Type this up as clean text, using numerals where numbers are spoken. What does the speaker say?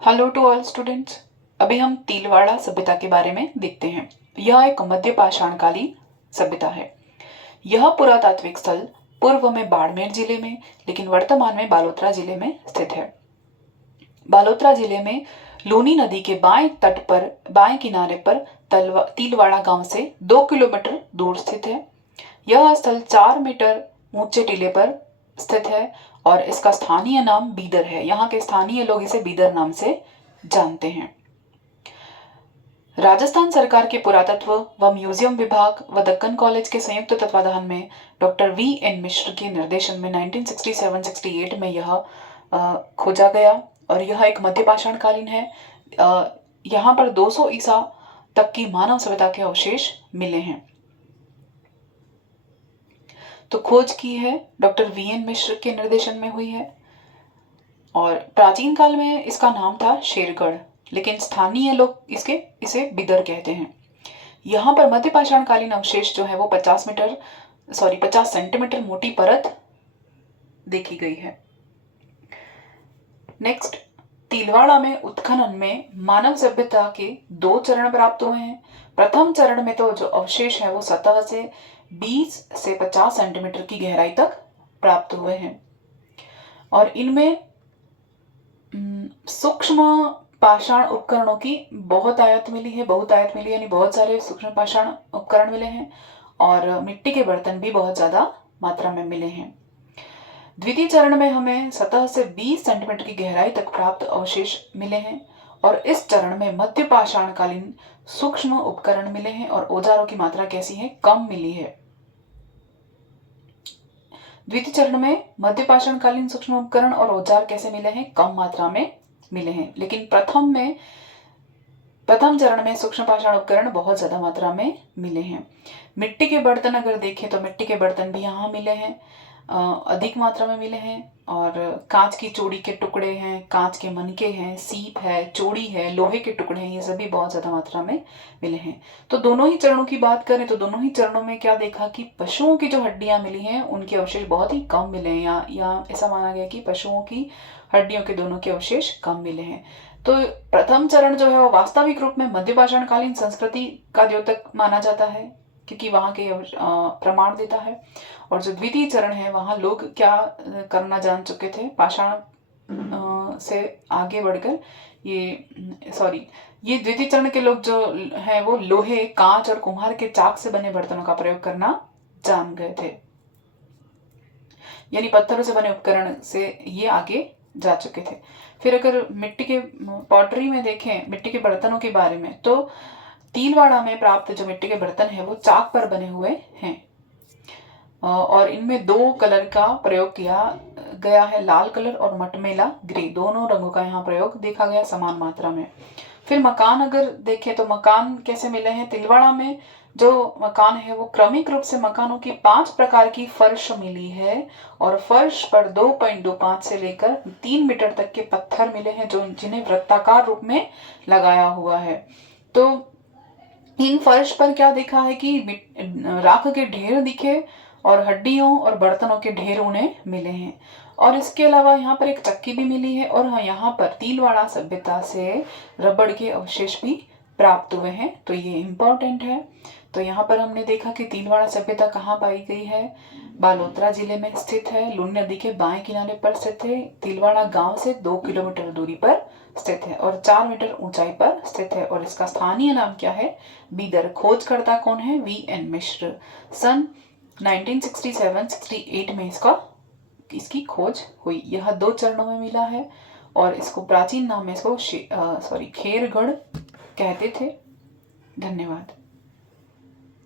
Hello to all students. अभी हम तिलवाड़ा सभ्यता के बारे में देखते हैं। यह एक मध्य पाषाणकालीन सभ्यता है। यह पुरातात्विक स्थल पूर्व में बाड़मेर जिले में लेकिन वर्तमान में बालोतरा जिले में स्थित है। बालोतरा जिले में लूनी नदी के बाएं किनारे पर तिलवाड़ा गांव से 2 किलोमीटर दूर स्थित है। यह स्थल 4 मीटर ऊंचे टीले पर स्थित है और इसका स्थानीय नाम बीदर है। यहाँ के स्थानीय लोग इसे बीदर नाम से जानते हैं। राजस्थान सरकार के पुरातत्व व म्यूजियम विभाग व दक्कन कॉलेज के संयुक्त तत्वाधान में डॉक्टर वी.एन. मिश्र के निर्देशन में 1967-68 में यह खोजा गया और यह एक मध्य पाषाणकालीन है। यहाँ पर 200 ईसा तक की मानव सभ्यता के अवशेष मिले हैं। तो खोज की है डॉक्टर वी.एन. मिश्र के निर्देशन में हुई है और प्राचीन काल में इसका नाम था शेरगढ़, लेकिन स्थानीय लोग इसे बिदर कहते हैं। यहाँ पर मध्य पाषाणकालीन अवशेष जो है वो 50 सेंटीमीटर मोटी परत देखी गई है। नेक्स्ट, तिलवाड़ा में उत्खनन में मानव सभ्यता के 2 चरण प्राप्त हुए हैं। प्रथम चरण में तो जो अवशेष है वो सतह से 20 से 50 सेंटीमीटर की गहराई तक प्राप्त हुए हैं और इनमें सूक्ष्म पाषाण उपकरणों की बहुतायत मिली यानी बहुत सारे सूक्ष्म पाषाण उपकरण मिले हैं और मिट्टी के बर्तन भी बहुत ज्यादा मात्रा में मिले हैं। द्वितीय चरण में हमें सतह से 20 सेंटीमीटर की गहराई तक प्राप्त अवशेष मिले हैं और इस चरण में मध्य पाषाणकालीन सूक्ष्म उपकरण मिले हैं और औजारों की मात्रा कैसी है, कम मिली है। द्वितीय चरण में मध्य पाषाणकालीन सूक्ष्म उपकरण और औजार कैसे मिले हैं, कम मात्रा में मिले हैं, लेकिन प्रथम चरण में सूक्ष्म पाषाण उपकरण बहुत ज्यादा मात्रा में मिले हैं। मिट्टी के बर्तन अगर देखें तो मिट्टी के बर्तन भी यहाँ मिले हैं, अधिक मात्रा में मिले हैं और कांच की चूड़ी के टुकड़े हैं, कांच के मनके हैं, सीप है, चूड़ी है, लोहे के टुकड़े हैं, ये सभी बहुत ज्यादा मात्रा में मिले हैं। तो दोनों ही चरणों की बात करें तो दोनों ही चरणों में क्या देखा कि पशुओं की जो हड्डियां मिली हैं उनके अवशेष बहुत ही कम मिले हैं या ऐसा माना गया कि पशुओं की हड्डियों के दोनों के अवशेष कम मिले हैं। तो प्रथम चरण जो है वो वास्तविक रूप में मध्य पाषाणकालीन संस्कृति का द्योतक माना जाता है क्योंकि वहां के प्रमाण देता है और जो द्वितीय चरण है वहां लोग क्या करना जान चुके थे, पाषाण से आगे बढ़कर ये द्वितीय चरण के लोग जो है वो लोहे, कांच और कुम्हार के चाक से बने बर्तनों का प्रयोग करना जान गए थे, यानी पत्थरों से बने उपकरण से ये आगे जा चुके थे। फिर अगर मिट्टी के पॉटरी में देखें, मिट्टी के बर्तनों के बारे में, तो तिलवाड़ा में प्राप्त जो मिट्टी के बर्तन है वो चाक पर बने हुए हैं और इनमें 2 कलर का प्रयोग किया गया है, लाल कलर और मटमैला ग्रे, दोनों रंगों का यहाँ प्रयोग देखा गया समान मात्रा में। फिर मकान अगर देखें तो मकान कैसे मिले हैं, तिलवाड़ा में जो मकान है वो क्रमिक रूप से मकानों की 5 प्रकार की फर्श मिली है और फर्श पर 2.25 से लेकर 3 मीटर तक के पत्थर मिले हैं जो जिन्हें वृत्ताकार रूप में लगाया हुआ है। तो इन फर्श पर क्या देखा है कि राख के ढेर दिखे और हड्डियों और बर्तनों के ढेर उन्हें मिले हैं और इसके अलावा यहाँ पर एक चक्की भी मिली है और हाँ, यहाँ पर तिलवाड़ा सभ्यता से रबड़ के अवशेष भी प्राप्त हुए हैं, तो ये इम्पोर्टेंट है। तो यहाँ पर हमने देखा कि तिलवाड़ा सभ्यता कहाँ पाई गई है, बालोतरा जिले में स्थित है, लूनी नदी के बाएं किनारे पर स्थित है, तिलवाड़ा गांव से 2 किलोमीटर दूरी पर स्थित है और 4 मीटर ऊंचाई पर स्थित है और इसका स्थानीय नाम क्या है, बीदर। खोजकर्ता कौन है, वी.एन. मिश्र। सन 1967-68 में इसकी खोज हुई। यह 2 चरणों में मिला है और इसको प्राचीन नाम में इसको खेरगढ़ कहते थे। धन्यवाद।